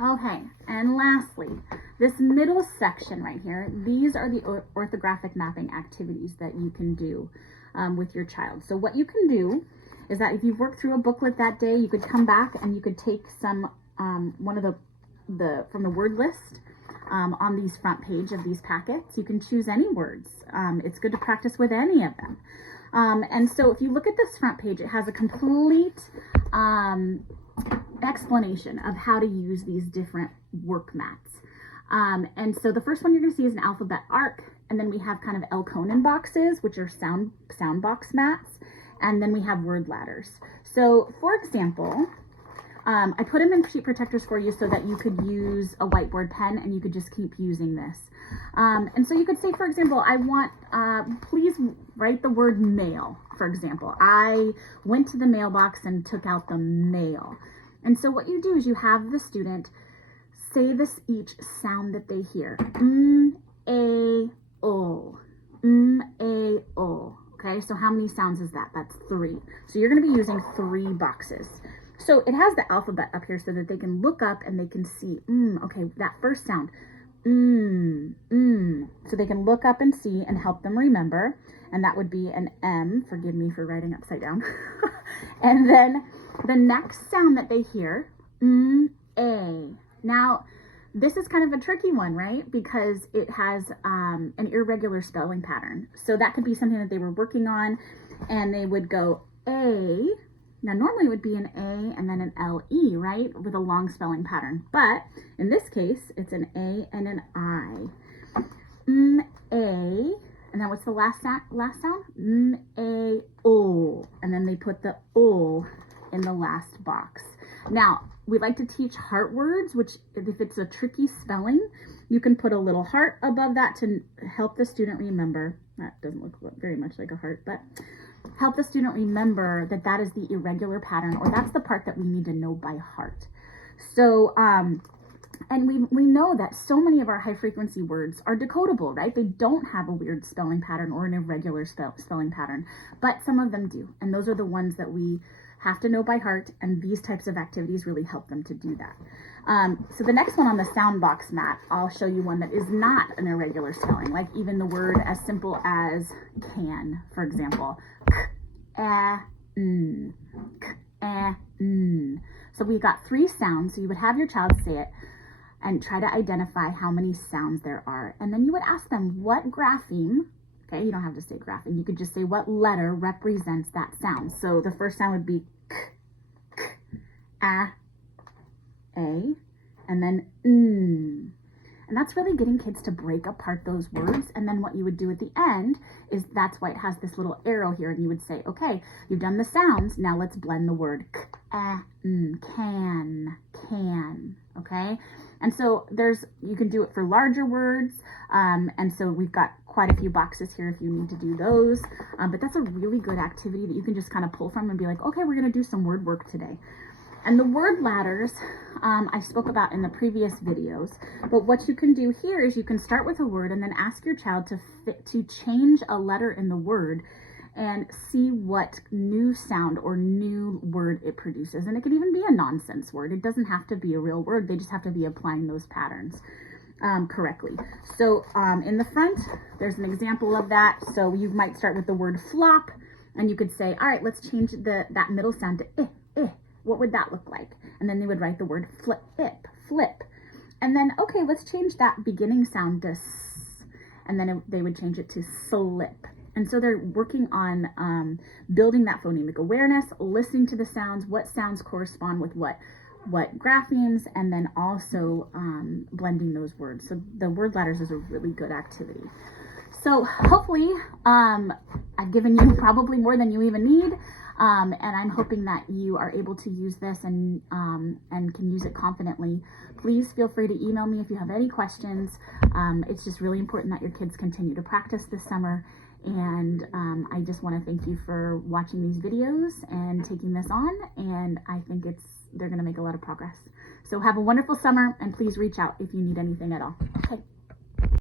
Okay, and lastly, this middle section right here, these are the orthographic mapping activities that you can do with your child. So what you can do is that if you've worked through a booklet that day, you could come back and you could take some, one of from the word list on these front page of these packets. You can choose any words. It's good to practice with any of them. And so if you look at this front page, it has a complete explanation of how to use these different work mats. And so the first one you're going to see is an alphabet arc, and then we have kind of Elkonin boxes, which are sound box mats, and then we have word ladders. So for example, I put them in sheet protectors for you so that you could use a whiteboard pen and you could just keep using this. And so you could say, for example, I want, please write the word mail, for example. I went to the mailbox and took out the mail. And so what you do is you have the student say this each sound that they hear. A-O. A-O. Okay, so how many sounds is that? That's 3. So you're going to be using 3 boxes. So it has the alphabet up here so that they can look up and they can see, okay, that first sound, So they can look up and see and help them remember. And that would be an M. Forgive me for writing upside down. And then the next sound that they hear, A. Now, this is kind of a tricky one, right? Because it has an irregular spelling pattern. So that could be something that they were working on, and they would go A. Now, normally it would be an A and then an L-E, right? With a long spelling pattern. But in this case, it's an A and an I. A. And then what's the last sound? A-O. And then they put the O in the last box. Now, we like to teach heart words, which if it's a tricky spelling, you can put a little heart above that to help the student remember. That doesn't look very much like a heart, but help the student remember that that is the irregular pattern, or that's the part that we need to know by heart. So, and we know that so many of our high frequency words are decodable, right? They don't have a weird spelling pattern or an irregular spelling pattern, but some of them do. And those are the ones that we have to know by heart, and these types of activities really help them to do that. So the next one on the sound box mat, I'll show you one that is not an irregular spelling, like even the word as simple as can, for example. K-a-n, k-a-n. So we've got 3 sounds, so you would have your child say it and try to identify how many sounds there are. And then you would ask them what grapheme, okay, you don't have to say grapheme, you could just say what letter represents that sound. So the first sound would be k, k, a, and then n. And that's really getting kids to break apart those words. And then what you would do at the end is, that's why it has this little arrow here, and you would say, okay, you've done the sounds, now let's blend the word k, a, n, can, okay? And so you can do it for larger words. And so we've got quite a few boxes here if you need to do those. But that's a really good activity that you can just kind of pull from and be like, okay, we're going to do some word work today. And the word ladders, I spoke about in the previous videos, but what you can do here is you can start with a word and then ask your child to change a letter in the word and see what new sound or new word it produces. And it could even be a nonsense word. It doesn't have to be a real word. They just have to be applying those patterns correctly. So in the front, there's an example of that. So you might start with the word flop, and you could say, all right, let's change that middle sound to eh. What would that look like? And then they would write the word flip. And then, okay, let's change that beginning sound to s. And then they would change it to slip. And so they're working on building that phonemic awareness, listening to the sounds, what sounds correspond with what graphemes, and then also blending those words. So the word ladders is a really good activity. So hopefully I've given you probably more than you even need. And I'm hoping that you are able to use this and can use it confidently. Please feel free to email me if you have any questions. It's just really important that your kids continue to practice this summer. And I just want to thank you for watching these videos and taking this on. And I think they're going to make a lot of progress. So have a wonderful summer, and please reach out if you need anything at all. Okay.